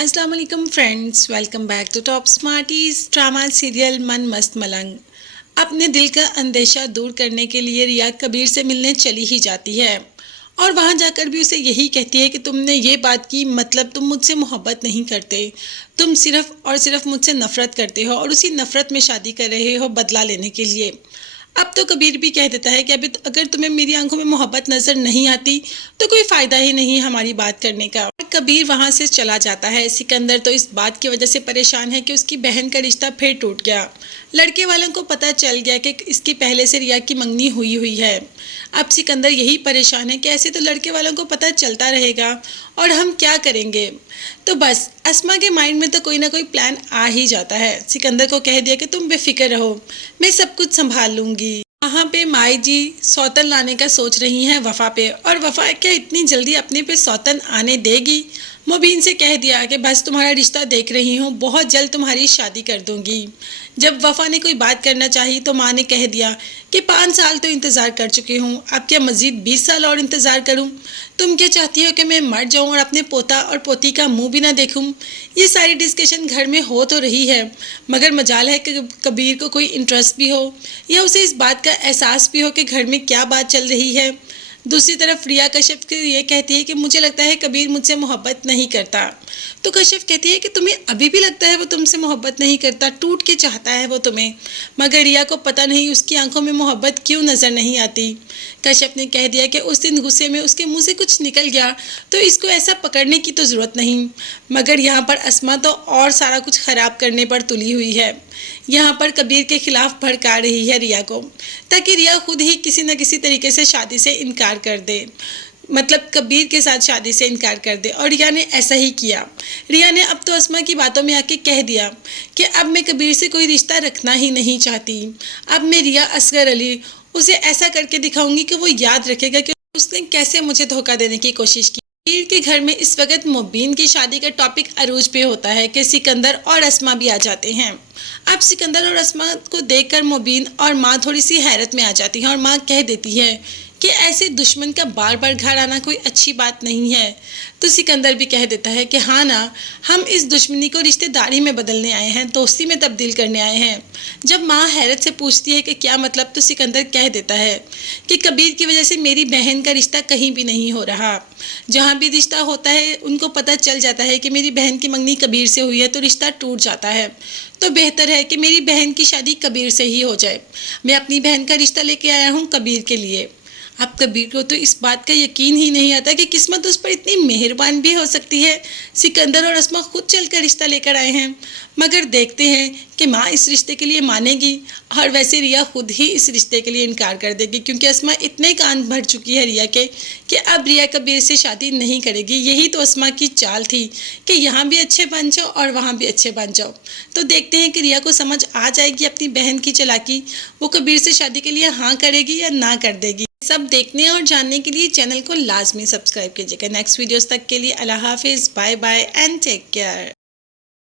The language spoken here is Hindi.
अस्सलाम वालेकुम friends, welcome back to Top Smarties. Drama serial Mann Mast मलंग। अपने दिल का अंदेशा दूर करने के लिए रिया कबीर से मिलने चली ही जाती है और वहां जाकर भी उसे यही कहती है कि तुमने ये बात की, मतलब तुम मुझसे मोहब्बत नहीं करते, तुम सिर्फ और सिर्फ मुझसे नफरत करते हो और उसी नफरत में शादी कर रहे हो बदला लेने के लिए। अब तो कबीर भी कह देता है कि अभी अगर तुम्हें मेरी आंखों में मोहब्बत नजर नहीं आती तो कोई फायदा ही नहीं हमारी बात करने का। और कबीर वहां से चला जाता है। सिकंदर तो इस बात की वजह से परेशान है कि उसकी बहन का रिश्ता फिर टूट गया। लड़के वालों को पता चल गया कि इसकी पहले से रिया की मंगनी हुई हुई है। अब सिकंदर यही परेशान है कि ऐसे तो लड़के वालों को पता चलता रहेगा और हम क्या करेंगे। तो बस अस्मा के माइंड में तो कोई ना कोई प्लान आ ही जाता है। सिकंदर को कह दिया कि तुम बेफिक्र रहो, मैं सब कुछ संभाल लूंगी। वहाँ पे माई जी सौतन लाने का सोच रही हैं वफ़ा पे, और वफ़ा क्या इतनी जल्दी अपने पे सौतन आने देगी। मुबीन से कह दिया कि बस तुम्हारा रिश्ता देख रही हूँ, बहुत जल्द तुम्हारी शादी कर दूंगी। जब वफ़ा ने कोई बात करना चाहिए तो माँ ने कह दिया कि 5 साल तो इंतज़ार कर चुकी हूँ, अब क्या मज़ीद 20 साल और इंतज़ार करूँ? तुम क्या चाहती हो कि मैं मर जाऊँ और अपने पोता और पोती का मुंह भी ना देखूँ? ये सारी डिस्कशन घर में हो तो रही है, मगर मजाल है कि कबीर को कोई इंटरेस्ट भी हो या उसे इस बात का एहसास भी हो कि घर में क्या बात चल रही है। दूसरी तरफ रिया कश्यप के ये कहती है कि मुझे लगता है कबीर मुझसे मोहब्बत नहीं करता। तो कश्यप कहती है कि तुम्हें अभी भी लगता है वो तुमसे मोहब्बत नहीं करता, टूट के चाहता है वो तुम्हें। मगर रिया को पता नहीं उसकी आंखों में मोहब्बत क्यों नज़र नहीं आती। कश्यप ने कह दिया कि उस दिन गुस्से में उसके मुंह से कुछ निकल गया तो इसको ऐसा पकड़ने की तो ज़रूरत नहीं। मगर यहाँ पर अस्मा तो और सारा कुछ ख़राब करने पर तुली हुई है। यहाँ पर कबीर के खिलाफ भड़का रही है रिया को, ताकि रिया खुद ही किसी न किसी तरीके से शादी से इनकार कर दे, मतलब कबीर के साथ शादी से इनकार कर दे। और रिया ने ऐसा ही किया। रिया ने अब तो अस्मा की बातों में आके कह दिया कि अब मैं कबीर से कोई रिश्ता रखना ही नहीं चाहती। अब मैं रिया असगर अली उसे ऐसा करके दिखाऊंगी कि वो याद रखेगा कि उसने कैसे मुझे धोखा देने की कोशिश की। कबीर के घर में इस वक्त मुबीन की शादी का टॉपिक अरूज पे होता है कि सिकंदर और अस्मा भी आ जाते हैं। अब सिकंदर और अस्मा को देखकर मुबीन और माँ थोड़ी सी हैरत में आ जाती हैं और माँ कह देती है कि ऐसे दुश्मन का बार बार घर आना कोई अच्छी बात नहीं है। तो सिकंदर भी कह देता है कि हाँ ना, हम इस दुश्मनी को रिश्तेदारी में बदलने आए हैं, दोस्ती में तब्दील करने आए हैं। जब माँ हैरत से पूछती है कि क्या मतलब, तो सिकंदर कह देता है कि कबीर की वजह से मेरी बहन का रिश्ता कहीं भी नहीं हो रहा। जहाँ भी रिश्ता होता है उनको पता चल जाता है कि मेरी बहन की मंगनी कबीर से हुई है तो रिश्ता टूट जाता है। तो बेहतर है कि मेरी बहन की शादी कबीर से ही हो जाए। मैं अपनी बहन का रिश्ता लेके आया हूँ कबीर के लिए। अब कबीर को तो इस बात का यकीन ही नहीं आता कि किस्मत उस पर इतनी मेहरबान भी हो सकती है। सिकंदर और अस्मा खुद चलकर रिश्ता लेकर आए हैं, मगर देखते हैं कि माँ इस रिश्ते के लिए मानेगी। और वैसे रिया खुद ही इस रिश्ते के लिए इनकार कर देगी, क्योंकि अस्मा इतने कान भर चुकी है रिया के कि अब रिया कबीर से शादी नहीं करेगी। यही तो अस्मा की चाल थी कि यहाँ भी अच्छे बन जाओ और वहाँ भी अच्छे बन जाओ। तो देखते हैं कि रिया को समझ आ जाएगी अपनी बहन की चालाकी, वो कबीर से शादी के लिए हाँ करेगी या ना कर देगी। सब देखने और जानने के लिए चैनल को लाजमी सब्सक्राइब कीजिएगा। नेक्स्ट वीडियोस तक के लिए अल्लाह हाफिज़, bye bye and take care.